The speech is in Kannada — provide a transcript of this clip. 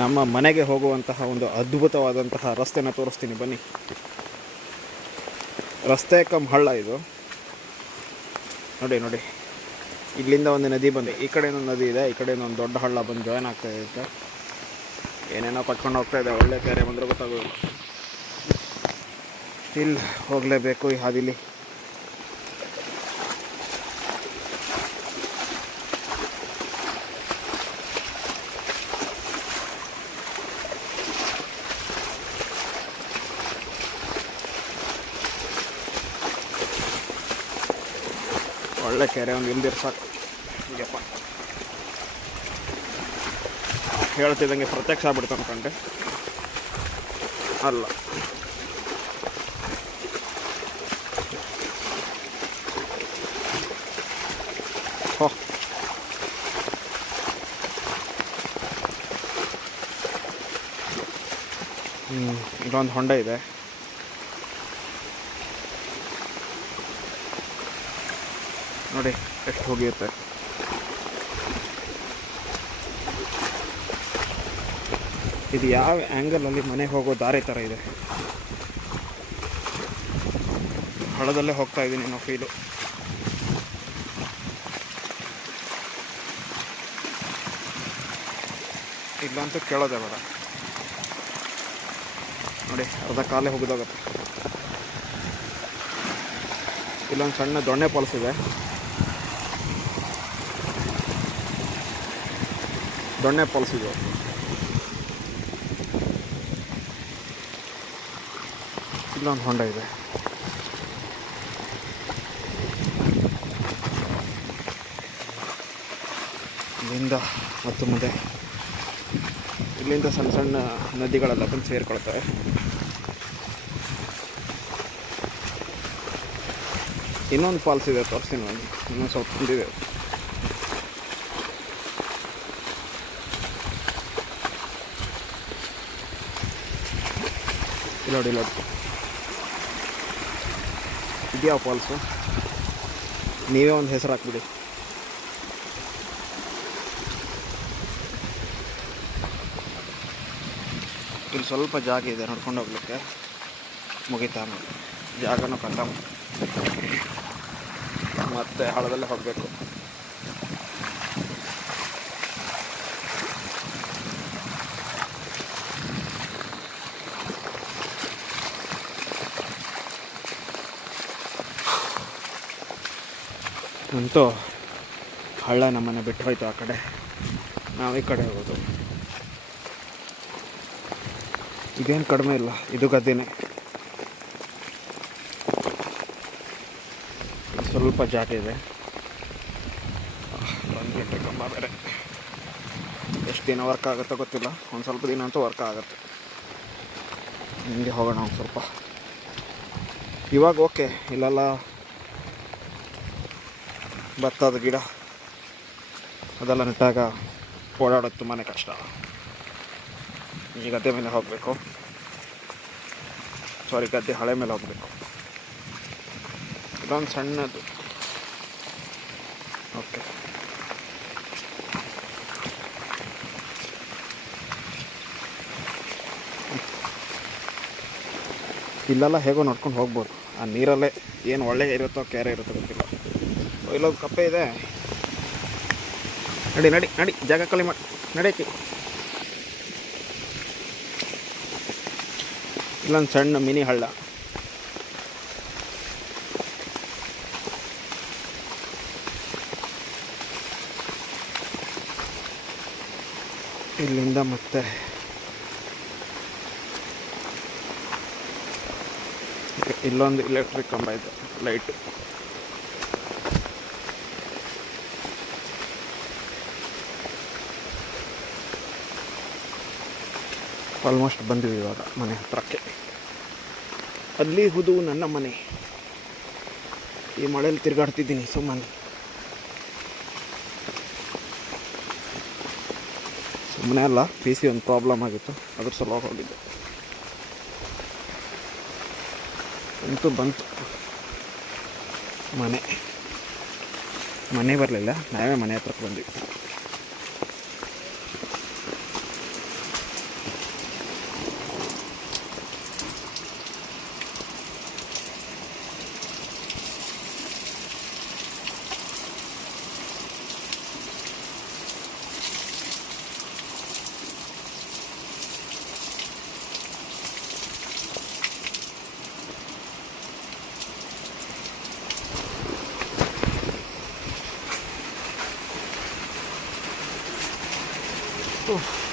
ನಮ್ಮ ಮನೆಗೆ ಹೋಗುವಂತಹ ಒಂದು ಅದ್ಭುತವಾದಂತಹ ರಸ್ತೆನ ತೋರಿಸ್ತೀನಿ, ಬನ್ನಿ. ರಸ್ತೆ ಕಮ್ ಹಳ್ಳ ಇದು. ನೋಡಿ ನೋಡಿ. ಇಲ್ಲಿಂದ ಒಂದು ನದಿ ಬಂದು, ಈ ಕಡೆ ಒಂದು ನದಿ ಇದೆ, ಈ ಕಡೆ ಒಂದು ದೊಡ್ಡ ಹಳ್ಳ ಬಂದು ಜಾಯ್ನ್ ಆಗ್ತಾ ಇದೆ ಏನೇನೋ ಕಟ್ಕೊಂಡು ಹೋಗ್ತಾ ಇದೆ, ಒಳ್ಳೆ ಕೆರೆ ಬಂದರೆ ಗೊತ್ತಾಗೋದಿಲ್ಲ. ಸ್ಟಿಲ್ ಹೋಗಲೇಬೇಕು ಈ ಹಾದಿಲಿ. ಒಳ್ಳೆ ಕೆರೆ, ಒಂದು ಇಲ್ದಿರ್ ಸಾಕು. ಹೀಗಪ್ಪ. ಹೇಳ್ತಿದ್ದಂಗೆ ಪ್ರತ್ಯಕ್ಷ ಆಗ್ಬಿಡ್ತು ಅನ್ಕೊಂಡೆ. ಅಲ್ಲ. ಹೋ. ಹ್ಞೂ ಇಲ್ಲೊಂದು ಹೊಂಡ ಇದೆ. ನೋಡಿ, ಎಷ್ಟು ಹೋಗಿರುತ್ತೆ. ಇದು ಯಾವ ಆ್ಯಂಗಲಲ್ಲಿ ಮನೆಗೆ ಹೋಗೋ ದಾರಿ ಥರ ಇದೆ. ಹಳದಲ್ಲೇ ಹೋಗ್ತಾ ಇದ್ದೀನಿ ನಾವು ಫೀಲು ಇಲ್ಲಂತೂ ಕೇಳೋದೆ ಬೇಡ. ನೋಡಿ, ಅರ್ಧ ಕಾಲೇ ಹೋಗೋದಾಗತ್ತೆ. ಇಲ್ಲೊಂದು ಸಣ್ಣ ದೊಣ್ಣೆ ಪಾಲ್ಸ್ ಇದೆ ದೊಣ್ಣೆ ಫಾಲ್ಸ್ ಇದು ಇಲ್ಲೊಂದು ಹೊಂಡ ಇದೆ. ಇಲ್ಲಿಂದ ಮತ್ತು ಮುಂದೆ. ಇಲ್ಲಿಂದ ಸಣ್ಣ ಸಣ್ಣ ನದಿಗಳೆಲ್ಲ ಬಂದು ಸೇರ್ಕೊಳ್ತವೆ. ಇನ್ನೊಂದು ಫಾಲ್ಸ್ ಇದೆ ತೋರಿಸ್ತೀನಿ ನಾನು. ಇನ್ನೊಂದು ಸ್ವಲ್ಪ ಮುಂದಿದೆ. ಇಲ್ಲ ನೋಡಿ. ಇದೆಯಾ ಫಾಲ್ಸು ನೀವೇ ಒಂದು ಹೆಸರು ಹಾಕ್ಬಿಡಿ. ಇಲ್ಲಿ ಸ್ವಲ್ಪ ಜಾಗ ಇದೆ, ನೋಡ್ಕೊಂಡು ಹೋಗ್ಲಿಕ್ಕೆ. ಮುಗಿತಾ ಜಾಗನೂ ಕಟ್ಟ ಮತ್ತೆ ಹಳದಲ್ಲೇ ಹೋಗಬೇಕು. ಅಂತೂ ಹಳ್ಳ ನಮ್ಮನ್ನು ಬಿಟ್ಟು ಹೋಯ್ತು ಆ ಕಡೆ. ನಾವು ಈ ಕಡೆ ಹೋಗೋದು. ಇದೇನು ಕಡಿಮೆ ಇಲ್ಲ, ಇದು ಗದ್ದೆನೆ. ಸ್ವಲ್ಪ ಜಾಗ ಇದೆ. ಒಂದು ಗಂಟೆ ಕಂಬ ಬೇರೆ. ಎಷ್ಟು ದಿನ ವರ್ಕ್ ಆಗುತ್ತೋ ಗೊತ್ತಿಲ್ಲ, ಒಂದು ಸ್ವಲ್ಪ ದಿನ ಅಂತೂ ವರ್ಕ್ ಆಗುತ್ತೆ. ಹಿಂಗೆ ಹೋಗೋಣ ಒಂದು ಸ್ವಲ್ಪ. ಇವಾಗ ಓಕೆ ಇಲ್ಲೆಲ್ಲ ಭತ್ತದ ಗಿಡ. ಅದೆಲ್ಲ ನೆಟ್ಟಾಗ ಓಡಾಡೋದು ತುಂಬಾ ಕಷ್ಟ. ಈ ಗದ್ದೆ ಮೇಲೆ ಹೋಗಬೇಕು. ಸಾರಿ ಗದ್ದೆ ಹಳೆ ಮೇಲೆ ಹೋಗಬೇಕು. ಇದೊಂದು ಸಣ್ಣದು. ಓಕೆ ಇಲ್ಲೆಲ್ಲ ಹೇಗೋ ನೋಡ್ಕೊಂಡು ಹೋಗ್ಬೋದು. ಆ ನೀರಲ್ಲೇ ಏನು ಒಳ್ಳೆ ಇರುತ್ತೋ ಕೆರೆ ಇರುತ್ತೋ ಗೊತ್ತಿಲ್ಲ. ಇಲ್ಲೊಂದು ಕಪ್ಪೆ ಇದೆ. ನಡಿ ನಡಿ ನಡಿ, ಜಾಗ ಖಾಲಿ ಮಾಡಿ. ನಡೀತಿ ಇಲ್ಲೊಂದು ಸಣ್ಣ ಮಿನಿ ಹಳ್ಳ. ಇಲ್ಲಿಂದ ಮತ್ತೆ ಇಲ್ಲೊಂದು ಎಲೆಕ್ಟ್ರಿಕ್ ಕಂಬ ಇದೆ ಲೈಟ್ ಆಲ್ಮೋಸ್ಟ್ ಬಂದಿವಿ ಇವಾಗ ಮನೆ ಹತ್ರಕ್ಕೆ. ಅಲ್ಲಿ ಹುದು ನನ್ನ ಮನೆ. ಈ ಮಳೆಯಲ್ಲಿ ತಿರುಗಾಡ್ತಿದ್ದೀನಿ ಸುಮ್ಮನೆ. ಸುಮ್ಮನೆ ಅಲ್ಲ ಪಿ ಸಿ ಒಂದು ಪ್ರಾಬ್ಲಮ್ ಆಗಿತ್ತು, ಅದ್ರ ಸಲುವಾಗಿ ಹೋಗಿದ್ದೆ. ಅಂತೂ ಬಂತು. ಮನೆ. ಮನೆ ಬರಲಿಲ್ಲ, ನಾವೇ ಮನೆ ಹತ್ರಕ್ಕೆ ಬಂದ್ವಿ. Oof.